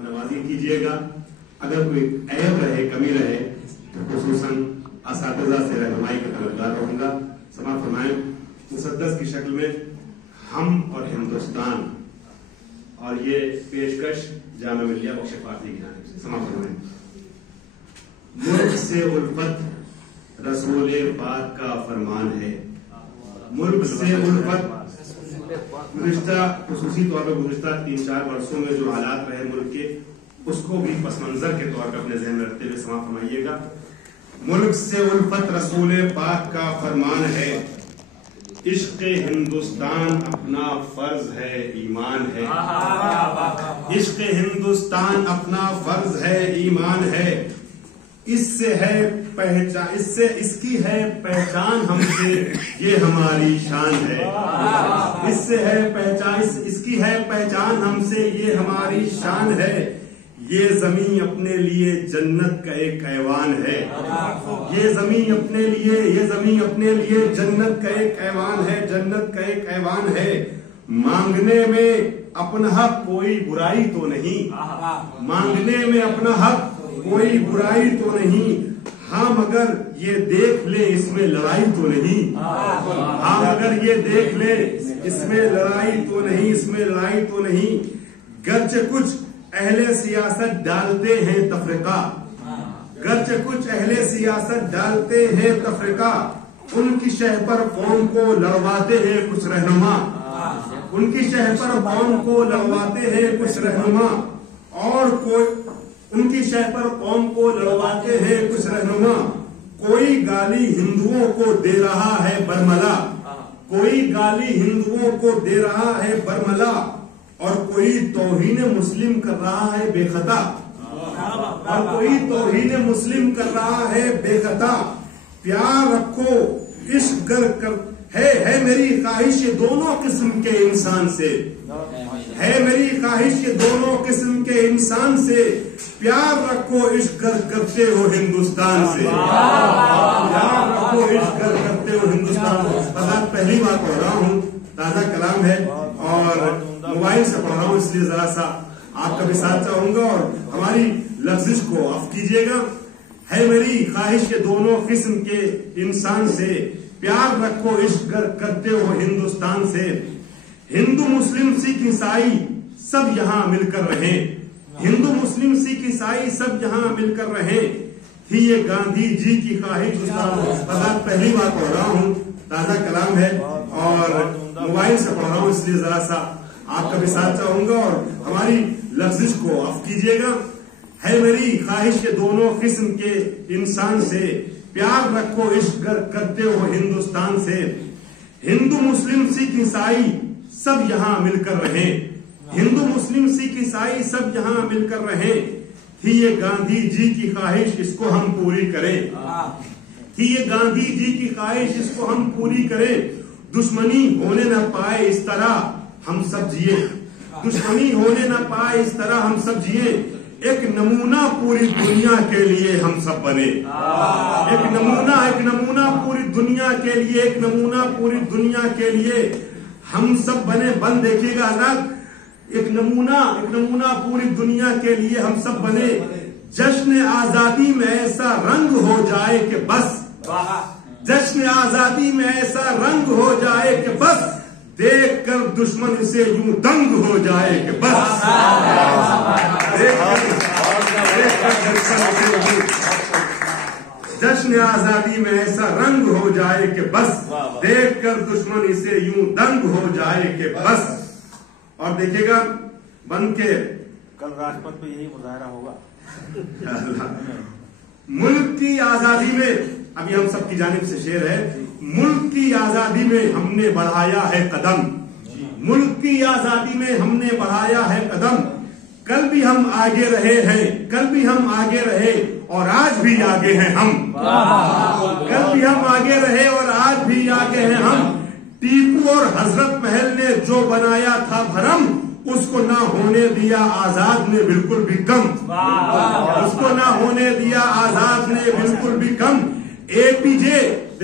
نوازی کیجیے گا. اگر کوئی عیب رہے کمی رہے تو خصوصاً اساتذہ سے رہنمائی کا طلبگار رہوں گا. سماعت فرمائیں. مسدس کی شکل میں ہم اور ہندوستان اور یہ پیشکش جامعہ ملیہ بخش فارسی کی جانب سے. سماعت فرمائیں. ملک سے الفت رسول پاک کا فرمان ہے. ملک سے الفت گزشتہ خصوصی طور پر گزشتہ 3-4 برسوں میں جو حالات رہے ملک کے اس کو بھی پس منظر کے طور پر اپنے ذہن میں رکھتے ہوئے سماعت فرمائیے گا. ملک سے الفت رسول پاک کا فرمان ہے. عشق ہندوستان اپنا فرض ہے ایمان ہے. عشق ہندوستان اپنا فرض ہے ایمان ہے. اس سے ہے پہچان اس کی ہے پہچان ہم سے یہ ہماری شان ہے. اس سے ہے پہچان اس کی ہے پہچان ہم سے یہ ہماری شان ہے. یہ زمین اپنے لیے جنت کا ایک ایوان ہے. یہ زمین اپنے لیے جنت کا ایک ایوان ہے. جنت کا ایک ایوان ہے. مانگنے میں اپنا حق کوئی برائی تو نہیں. مانگنے میں اپنا حق کوئی برائی تو نہیں. ہاں مگر یہ دیکھ لے اس میں لڑائی تو نہیں. ہاں مگر یہ دیکھ لے اس میں لڑائی تو نہیں. اس میں لڑائی تو نہیں. گرچہ کچھ اہل سیاست ڈالتے ہیں تفرقہ. گرچہ کچھ اہل سیاست ڈالتے ہیں تفرقہ. ان کی شہ پر قوم کو لڑواتے ہیں کچھ رہنما. ان کی شہ پر قوم کو لڑواتے ہیں کچھ رہنما. اور کوئی ان کی شہ پر قوم کو لڑواتے ہیں کچھ رہنما. کوئی گالی ہندوؤں کو دے رہا ہے برملا. کوئی گالی ہندوؤں کو دے رہا ہے برملا. اور کوئی توہین مسلم کر رہا ہے بے خطا. اور کوئی توہین مسلم کر رہا ہے بے خطا. پیار رکھو عشق ہے میری خواہش یہ دونوں قسم کے انسان سے. ہے میری خواہش یہ دونوں قسم کے انسان سے. پیار رکھو عشق کرتے ہو ہندوستان سے. پیار رکھو عشق کرتے ہو ہندوستان سے. بس پہلی بار پڑھ رہا ہوں, تازہ کلام ہے اور موبائل سے پڑھ رہا ہوں, اس لیے ذرا سا آپ کا بھی ساتھ چاہوں گا اور ہماری لفظ کو عفو کیجیے گا. ہے میری خواہش یہ دونوں قسم کے انسان سے. پیار رکھو عشق کرتے ہو ہندوستان سے. ہندو مسلم سکھ عیسائی سب یہاں مل کر رہیں. ہندو مسلم سکھ عیسائی سب یہاں مل کر رہیں. تھی یہ گاندھی جی کی خواہش. استاد پہلی بار پڑھ رہا ہوں, تازہ کلام ہے اور موبائل سے پڑھ رہا ہوں, اس لیے ذرا سا آپ کا بھی ساتھ چاہوں گا اور ہماری لفظ کو عفو کیجیے گا. ہے میری خواہش یہ دونوں قسم کے انسان سے. پیار رکھو عشق کرتے ہو ہندوستان سے. ہندو مسلم سکھ عیسائی سب یہاں مل کر رہیں. ہندو مسلم سکھ عیسائی سب یہاں مل کر رہیں. تھی یہ گاندھی جی کی خواہش اس کو ہم پوری کریں. تھی یہ گاندھی جی کی خواہش اس کو ہم پوری کریں. دشمنی ہونے نہ پائے اس طرح ہم سب جیے. دشمنی ہونے نہ پائے اس طرح ہم سب جیے. ایک نمونہ پوری دنیا کے لیے ہم سب بنے. ایک نمونہ پوری دنیا کے لیے. ایک نمونہ پوری دنیا کے لیے ہم سب بنے. بن دیکھیے گا حضرات, ایک نمونہ پوری دنیا کے لیے ہم سب بنے. جشن آزادی میں ایسا رنگ ہو جائے کہ بس. جشن آزادی میں ایسا رنگ ہو جائے کہ بس. دیکھ کر دشمن اسے یوں دنگ ہو جائے کہ بس. جشن آزادی میں ایسا رنگ ہو جائے کہ بس. دیکھ کر دشمن اسے یوں دنگ ہو جائے کہ بس. اور دیکھیے گا بن کے کل راج پتھ پہ یہی مظاہرہ ہوگا. ملک کی آزادی میں ابھی ہم سب کی جانب سے شعر ہے. ملک کی آزادی میں ہم نے بڑھایا ہے قدم. ملک کی آزادی میں ہم نے بڑھایا ہے قدم. کل بھی ہم آگے رہے ہیں. کل بھی ہم آگے رہے اور آج بھی آگے ہیں ہم. کل بھی ہم آگے رہے اور آج بھی آگے ہیں ہم. ٹیپو اور حضرت محل نے جو بنایا تھا بھرم اس کو نہ ہونے دیا آزاد نے بالکل بھی کم. اس کو نہ ہونے دیا آزاد نے بالکل بھی کم. اے پی جے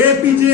APJ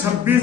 26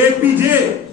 APJ,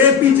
APJ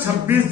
26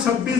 26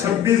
26